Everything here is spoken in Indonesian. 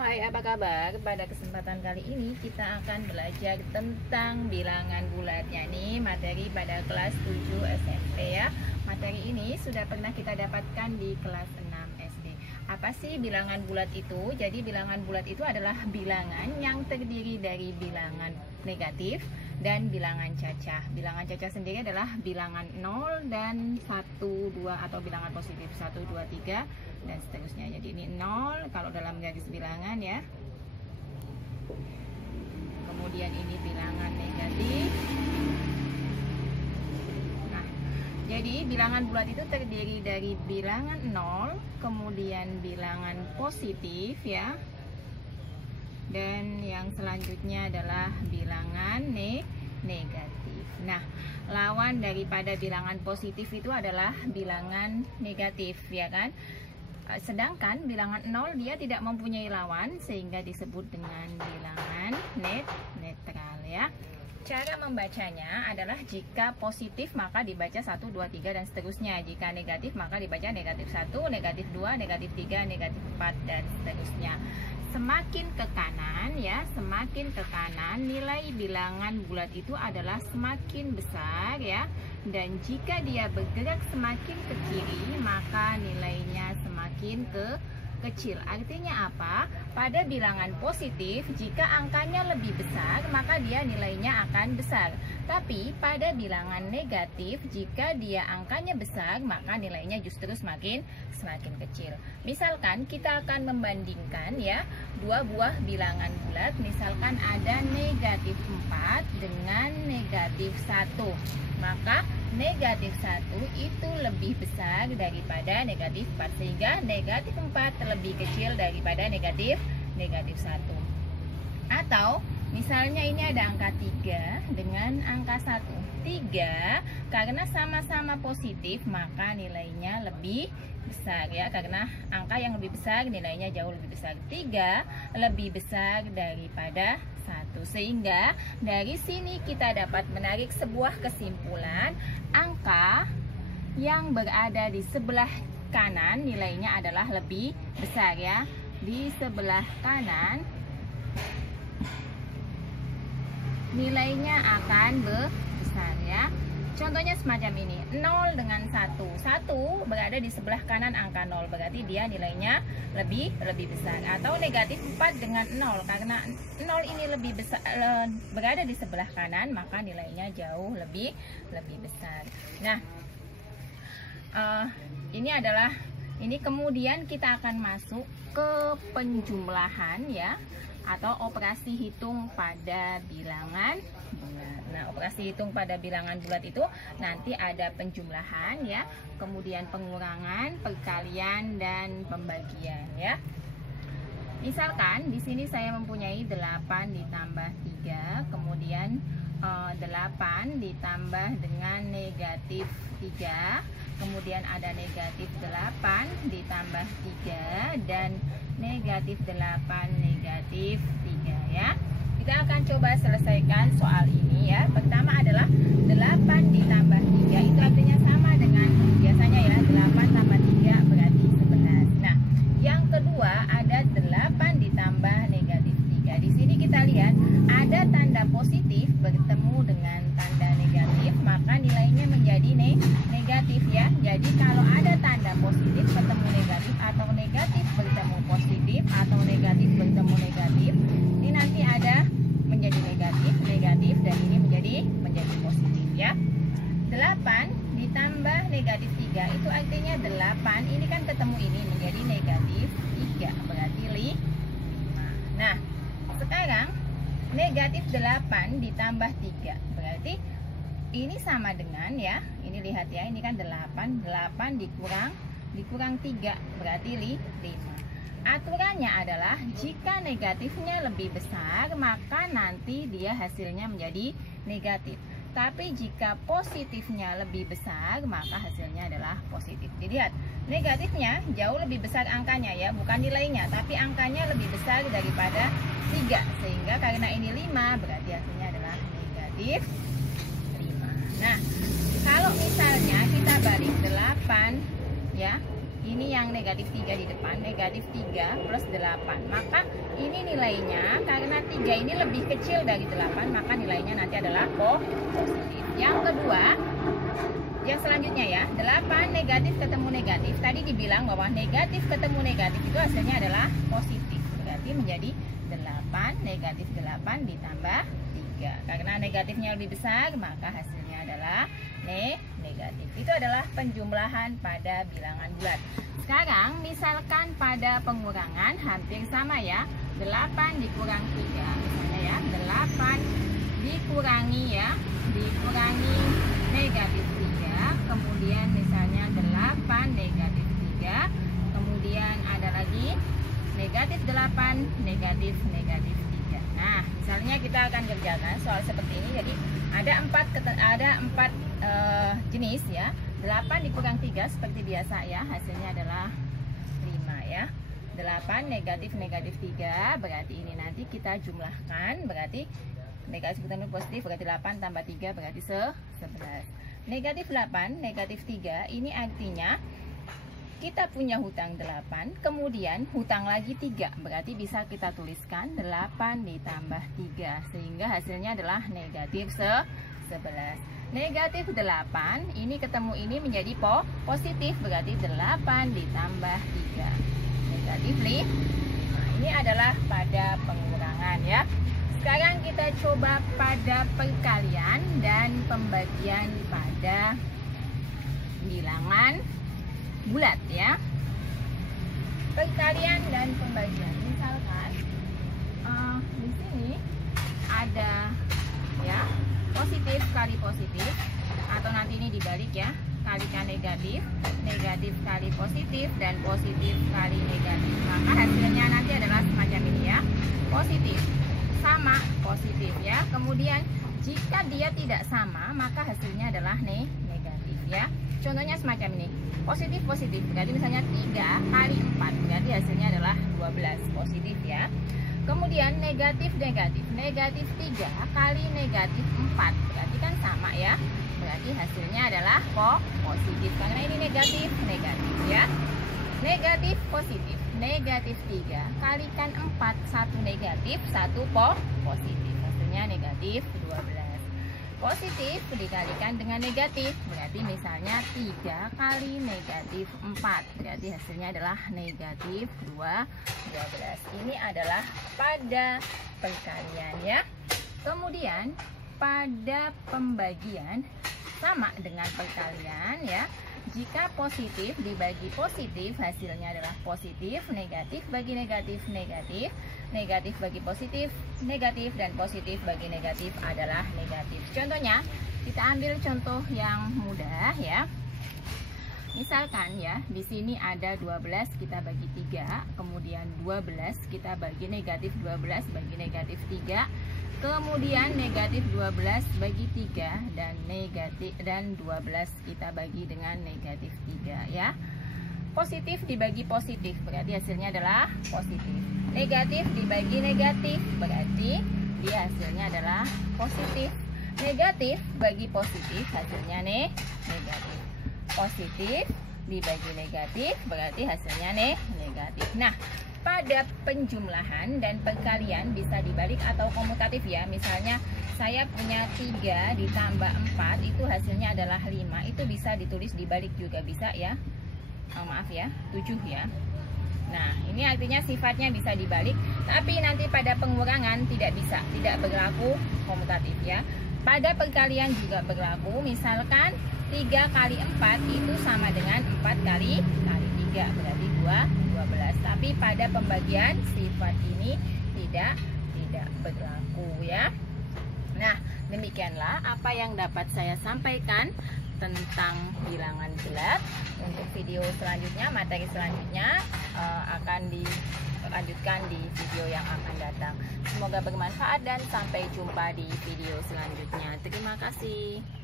Hai, apa kabar? Pada kesempatan kali ini kita akan belajar tentang bilangan bulat, yakni materi pada kelas 7 SMP ya. Materi ini sudah pernah kita dapatkan di kelas 6 SD. Apa sih bilangan bulat itu? Jadi bilangan bulat itu adalah bilangan yang terdiri dari bilangan negatif dan bilangan cacah. Bilangan cacah sendiri adalah bilangan 0 dan 1, 2 atau bilangan positif 1, 2, 3 dan seterusnya. Jadi ini 0 kalau dalam garis bilangan ya. Kemudian ini bilangan negatif. Nah, jadi bilangan bulat itu terdiri dari bilangan 0, kemudian bilangan positif ya. Dan yang selanjutnya adalah bilangan negatif. Nah, lawan daripada bilangan positif itu adalah bilangan negatif ya kan. Sedangkan bilangan 0 dia tidak mempunyai lawan sehingga disebut dengan bilangan netral ya. Cara membacanya adalah jika positif maka dibaca 1, 2, 3 dan seterusnya. Jika negatif maka dibaca negatif 1, negatif 2, negatif 3, negatif 4 dan seterusnya. Semakin ke kanan ya, semakin ke kanan nilai bilangan bulat itu adalah semakin besar ya. Dan jika dia bergerak semakin ke kiri maka nilainya semakin kecil. Artinya apa? Pada bilangan positif jika angkanya lebih besar maka dia nilainya akan besar. Tapi pada bilangan negatif jika dia angkanya besar maka nilainya justru semakin kecil. Misalkan kita akan membandingkan ya dua buah bilangan bulat. Misalkan ada negatif 4 dengan negatif 1. Maka negatif 1 itu lebih besar daripada negatif 4 sehingga negatif 4 lebih kecil daripada negatif 1. Atau misalnya ini ada angka 3 dengan angka 1. 3 karena sama-sama positif maka nilainya lebih besar ya, karena angka yang lebih besar nilainya jauh lebih besar. 3 lebih besar daripada 1 sehingga dari sini kita dapat menarik sebuah kesimpulan, angka yang berada di sebelah kanan nilainya adalah lebih besar ya. Di sebelah kanan nilainya akan besar ya. Contohnya semacam ini, 0 dengan 1. 1 berada di sebelah kanan angka 0, berarti dia nilainya lebih besar. Atau negatif 4 dengan 0, karena 0 ini lebih besar, berada di sebelah kanan, maka nilainya jauh lebih besar. Nah, ini kemudian kita akan masuk ke penjumlahan ya, atau operasi hitung pada bilangan bulat. Nah, operasi hitung pada bilangan bulat itu nanti ada penjumlahan ya, kemudian pengurangan, perkalian dan pembagian ya. Misalkan di sini saya mempunyai 8 ditambah 3, kemudian 8 ditambah dengan negatif 3, kemudian ada negatif 8 ditambah 3 dan negatif 8 negatif 3 ya. Kita akan coba selesaikan soal ini ya. Pertama adalah 8 ditambah 3 itu artinya sama dengan biasanya ya, 8 tambah 3 berarti 11. Nah, yang kedua ada 8 ditambah negatif 3. Di sini kita lihat ada tanda positif bertemu dengan tanda negatif, maka nilainya menjadi negatif ya. Jadi kalau ada tanda positif bertemu negatif atau negatif bertemu positif atau negatif bertemu negatif, ini nanti ada menjadi negatif dan ini menjadi positif ya. 8 ditambah negatif 3 itu artinya 8 ini kan ketemu ini menjadi negatif 3 berarti 5. Nah, sekarang negatif 8 ditambah 3 berarti ini sama dengan ya, ini lihat ya, ini kan 8 dikurang 3 berarti 5. Aturannya adalah jika negatifnya lebih besar maka nanti dia hasilnya menjadi negatif. Tapi jika positifnya lebih besar maka hasilnya adalah positif. Dilihat, negatifnya jauh lebih besar angkanya ya, bukan nilainya, tapi angkanya lebih besar daripada 3. Sehingga karena ini 5 berarti hasilnya adalah negatif 5. Nah, kalau misalnya kita balik 8 ya, ini yang negatif 3 di depan, negatif 3 plus 8, maka ini nilainya, karena 3 ini lebih kecil dari 8, maka nilainya nanti adalah positif. Yang kedua, yang selanjutnya ya, 8 negatif ketemu negatif. Tadi dibilang bahwa negatif ketemu negatif itu hasilnya adalah positif. Berarti menjadi 8 negatif 8 ditambah 3. Karena negatifnya lebih besar, maka hasilnya adalah negatif. Itu adalah penjumlahan pada bilangan bulat. Sekarang misalkan pada pengurangan hampir sama ya. 8 dikurang 3. Misalnya ya, 8 dikurangi negatif 3. Kemudian misalnya 8 negatif 3. Kemudian ada lagi negatif 8 negatif 3. Nah, misalnya kita akan kerjakan soal seperti ini. Jadi ada 4 jenis ya. 8 dikurang 3 seperti biasa ya, hasilnya adalah 5 ya. 8 negatif 3, berarti ini nanti kita jumlahkan, berarti negatif ketemu positif, berarti 8 tambah 3 berarti 11. Negatif 8 negatif 3 ini artinya kita punya hutang 8, kemudian hutang lagi 3, berarti bisa kita tuliskan 8 ditambah 3, sehingga hasilnya adalah negatif 11. Negatif 8 ini ketemu ini menjadi positif, berarti 8 ditambah 3 negatif 5. Ini adalah pada pengurangan ya. Sekarang kita coba pada perkalian dan pembagian pada bilangan bulat ya. Perkalian dan pembagian, misalkan di sini ada ya positif kali positif, atau nanti ini dibalik ya, kalikan negatif, negatif kali positif, dan positif kali negatif. Maka hasilnya nanti adalah semacam ini ya, positif sama positif ya. Kemudian jika dia tidak sama, maka hasilnya adalah negatif ya. Contohnya semacam ini, positif positif, berarti misalnya 3 kali 4, berarti hasilnya adalah 12, positif ya. Kemudian negatif negatif, negatif 3 kali negatif 4, berarti kan sama ya, berarti hasilnya adalah positif, karena ini negatif negatif ya. Negatif positif, negatif 3 kalikan 4, 1 negatif 1 positif, hasilnya negatif 12. Positif dikalikan dengan negatif, berarti misalnya 3 kali negatif 4, berarti hasilnya adalah negatif 12. Ini adalah pada perkalian ya. Kemudian pada pembagian sama dengan perkalian ya. Jika positif dibagi positif, hasilnya adalah positif. Negatif bagi negatif, negatif. Negatif bagi positif, negatif. Dan positif bagi negatif adalah negatif. Contohnya, kita ambil contoh yang mudah ya. Misalkan ya, di sini ada 12 kita bagi 3, kemudian 12 kita bagi negatif 12 bagi negatif 3, kemudian negatif 12 bagi 3 dan 12 kita bagi dengan negatif 3 ya. Positif dibagi positif berarti hasilnya adalah positif. Negatif dibagi negatif berarti dia hasilnya adalah positif. Negatif bagi positif hasilnya negatif. Positif dibagi negatif berarti hasilnya negatif. Nah, pada penjumlahan dan perkalian bisa dibalik atau komutatif ya. Misalnya saya punya 3 ditambah 4 itu hasilnya adalah 5. Itu bisa ditulis dibalik juga bisa ya. Maaf ya, 7 ya. Nah, ini artinya sifatnya bisa dibalik, tapi nanti pada pengurangan tidak bisa, tidak berlaku komutatif ya. Pada perkalian juga berlaku, misalkan 3 kali 4 itu sama dengan 4 kali 3, berarti 12. Tapi pada pembagian sifat ini tidak berlaku ya. Nah, demikianlah apa yang dapat saya sampaikan tentang bilangan bulat. Untuk video selanjutnya, materi selanjutnya akan dilanjutkan di video yang akan datang. Semoga bermanfaat dan sampai jumpa di video selanjutnya. Terima kasih.